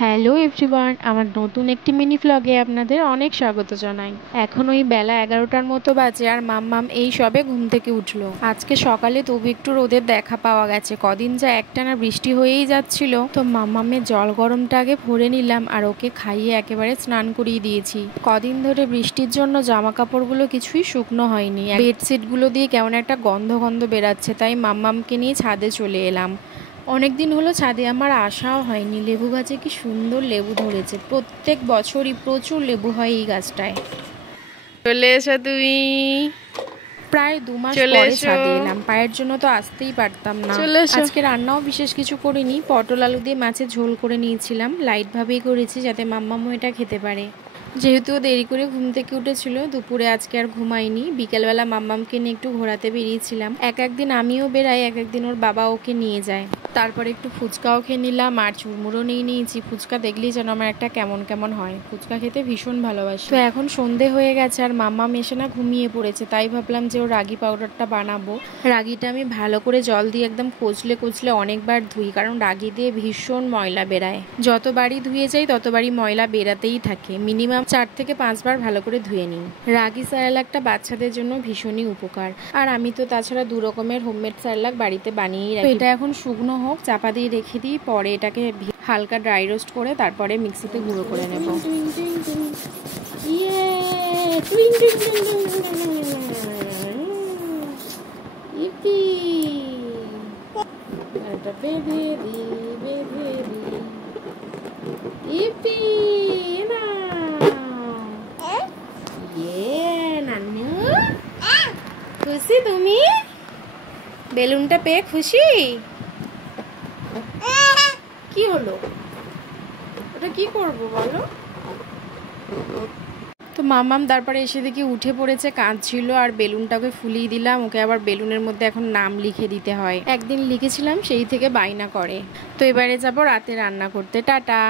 Hello everyone, আমার নতুন একটি মিনি ভ্লগে আপনাদের অনেক স্বাগত জানাই। এখন ওই বেলা 11টার মতো বাজে আর মাম্মাম এই সবে ঘুম থেকে উঠলো। আজকে সকালে তবু একটু রোদের দেখা পাওয়া গেছে, কদিন যা একটানা বৃষ্টি হয়েই যাচ্ছিল। তো মাম্মামের জল গরমটা আগে ভরে নিলাম আর ওকে খাইয়ে একেবারে স্নান করিয়ে দিয়েছি। কদিন ধরে বৃষ্টির জন্য জামা কাপড়গুলো কিছুই শুকনো হয়নি, বেডশিটগুলো দিয়ে কেমন একটা গন্ধ গন্ধ বেরাচ্ছে, তাই মাম্মামকে নিয়ে ছাদে চলে এলাম। অনেকদিন হলো ছাদে আমার আসাও হয়নি। লেবু গাছে কি সুন্দর লেবু ধরেছে, প্রত্যেক বছরই প্রচুর লেবু হয় এই গাছটায়। চলে এসো তুমি। প্রায় 2 মাস পরে ছাদে এলাম, পায়ের জন্য তো আসতেই পারতাম না। আজকে রান্নাও বিশেষ কিছু করিনি, পটল আলু দিয়ে মাছের ঝোল করে নিয়েছিলাম, লাইট ভাবেই করেছি যাতে মাম্মামও এটা খেতে পারে। যেহেতু দেরি করে ঘুম থেকে উঠেছিল, দুপুরে আজকে আর ঘুমাইনি। বিকেলবেলা মাম্মামকে নিয়ে একটু ঘোরাতে বেরিয়েছিলাম। এক একদিন আমিও বেরাই, এক একদিন ওর বাবা ওকে নিয়ে যায়। তারপরে একটু ফুচকাও খেয়ে নিলাম আর চুরমুড়ো নিয়ে নিয়েছি। ফুচকা দেখলেই যেন আমার একটা কেমন কেমন হয়, ফুচকা খেতে ভীষণ ভালোবাসি। তো এখন সন্ধে হয়ে গেছে আর মাম্মাম এসে না ঘুমিয়ে পড়েছে, তাই ভাবলাম যে ওর রাগি পাউডারটা বানাবো। রাগিটা আমি ভালো করে জল দিয়ে একদম কচলে কচলে অনেকবার ধুই, কারণ রাগি দিয়ে ভীষণ ময়লা বেরায়। যতবারই ধুয়ে যাই ততবারই ময়লা বেরাতেই থাকে। মিনিমাম 4 থেকে 5 বার ভালো করে ধুয়ে নিই। রাগি স্যালাডটা বাচ্চাদের জন্য ভীষণই উপকার, আর আমি তো তাছাড়া 2 রকমের হোমমেড স্যালাড বাড়িতে বানিয়েই রাখি। এটা এখন শুকনো হোক, চাপা দিয়ে রেখে দিই, পরে এটাকে হালকা ড্রাই রোস্ট করে তারপরে মিক্সিতে গুঁড়ো করে নেব। খুশি তুমি? বেলুনটা পেয়ে খুশি? কি হলো? ওটা কি করব বলো? তো মাম্মাম তারপরে এসে দেখি উঠে পড়েছে, কাঁদছিল, আর বেলুনটাকে ফুলিয়ে দিলাম। ওকে আবার বেলুনের মধ্যে এখন নাম লিখে দিতে হয়। একদিন লিখেছিলাম, সেই থেকে বায়না করে। তো এবারে যাবো রাতে রান্না করতে। টাটা।